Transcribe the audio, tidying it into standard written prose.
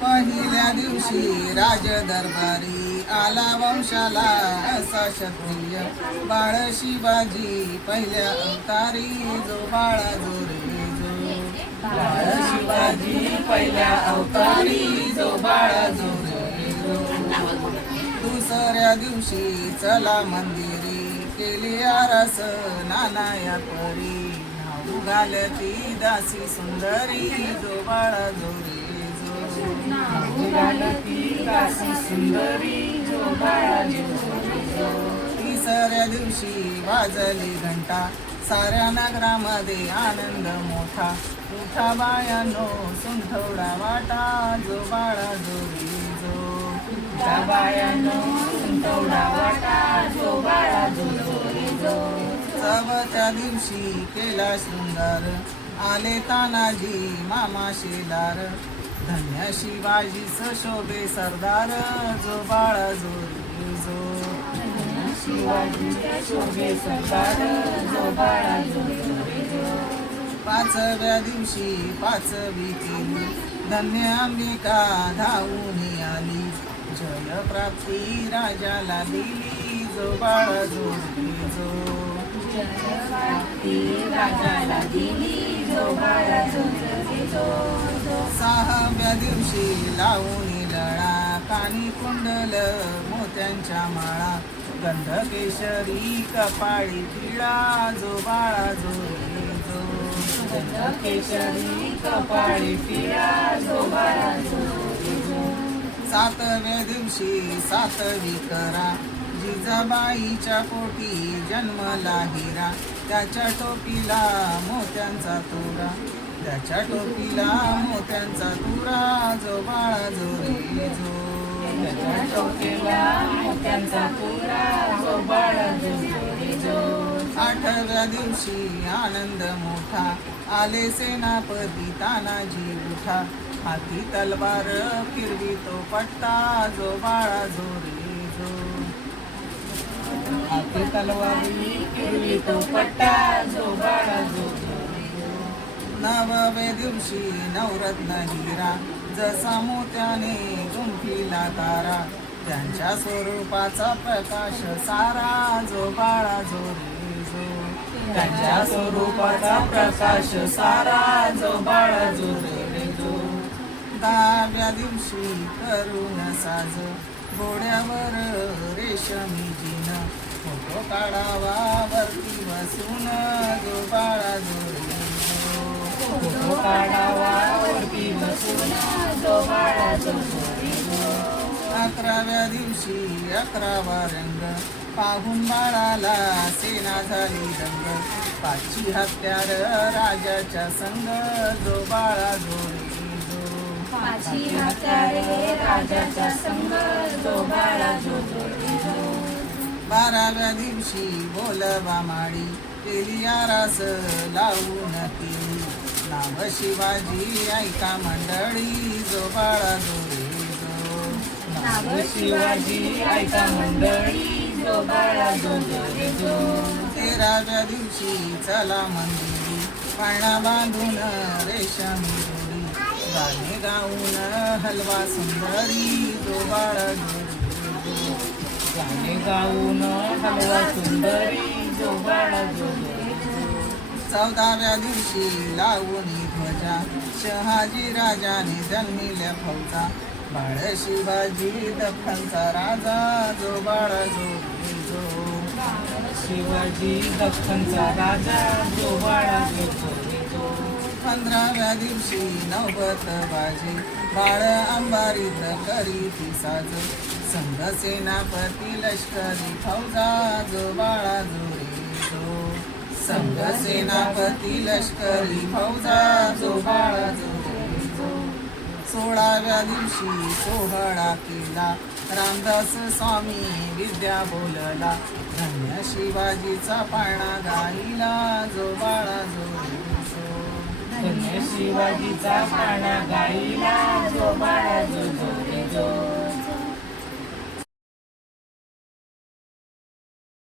पहिल्या दिवशी राज दरबारी आला वंशाला असा क्षत्रिय बाळ शिवाजी पहिल्या अवतारी जो बाळा जो रे जो बाळ शिवाजी पहिल्या अवतारी जो बाळा जो रे जो दुसऱ्या दिवशी चला मंदिरी केली आरस नाना परी नाऊ घालती दासी सुंदरी जो बाळा जो रे जो नाऊ घालती दासी सुंदरी जो बाळा जो रे जो तिसऱ्या दिवशी वाजली घंटा साऱ्या नगरामध्ये आनंद मोठा उठा बायानो सुंठवडा वाटा जो बाळा जो रे जो उठा बायानो सुंठवडा वाटा जो बाळा जो रे जो चवथ्या दिवशी केला शृंगार आले तानाजी मामा शेलार धन्य शिवाजी शोभे सरदार जो बाळा जो रे जो शिवाजी शोभे सरदार जो बाळा जो रे जो पाचव्या दिवशी पाचवी केली धन्य अंबिका धावून आली जय प्राप्ती राजाला दिली जो बाळा जो रे जो जय प्राप्ती राजाला दिली जो बाळा जो रे जो सहाव्या दिवशी लावून लळा कानी कुंडल मोत्यांच्या माळा गंध केशरी कपाळी पिळा जो बाळा जो रे जो गंध केशरी कपाळी पिळा जो बाळा जो रे जो सातव्या दिवशी सातवी करा जिजाबाईच्या पोटी जन्मला हिरा त्याच्या टोपीला मोत्यांचा तुरा त्याच्या टोपीला मोत्यांचा तुरा जो बाळा जो रे जो त्याच्या टोपीला मोत्यांचा तुरा जो बाळा जो रे जो आठव्या दिवशी आनंद मोठा आले सेनापती तानाजी उठा हाती तलवार फिरवी तो पट्टा जो बाळा जो रे जो हाती तलवारी फिरवी तो पट्टा जो बाळा जो रे जो नवव्या दिवशी नवरत्न हिरा जसा मोत्याने गुंफिला तारा त्यांच्या स्वरूपाचा प्रकाश सारा जो बाळा जो रे जो त्यांच्या स्वरूपाचा प्रकाश सारा जो बाळा जो रे जो दहाव्या दिवशी करून साज घोड्यावर रेशमी जिन फोटो काढावा वरती बसून जो बाळा जो रे जो फोटो काढावा वरती बसून जो बाळा जो रे जो अकराव्या दिवशी 11वा रंग पाहून बाळाला सेना झाली दंग पाचवी हत्यार राजाच्या संग जो बाळा जो रे जो पाचवी हत्यारे राजाच्या संग जो बाळा जो रे जो 12व्या दिवशी बोलवा माडी केली आरास लावून केली नाव शिवाजी ऐका मंडळी जो बाळा जो रे जो नाव शिवाजी ऐका मंडळी जो बाळा जो रे जो 13व्या दिवशी चला मंदिरी पाळणा बांधून रेशमी दोरी गाणे गाऊन हलवा सुंदरी जो बाळा जो रे जो गाणे गाऊन हलवा सुंदरी जो बाळा जो रे जो 14व्या दिवशी लावून ध्वजा शहाजी राजाने जन्मिल्या फौजा बाळ शिवाजी दख्खनचा राजा जो बाळा जो रे जो शिवाजी दख्खनचा राजा जो बाळा जो रे जो 15व्या दिवशी नौबत बाजी बाळ अंबारीत करी ती साज संघ सेनापती लष्करी फौजा जो बाळा जो रे जो संघ सेनापती लष्करी फौजा जो बाळा जो रे जो 16व्या दिवशी सोहळा केला रामदास स्वामी विद्या बोलला धन्य शिवाजीचा पाळणा गाईला जो बाळा जो रे जो धन्य शिवाजीचा पाळणा गाईला जो बाळा जो रे जो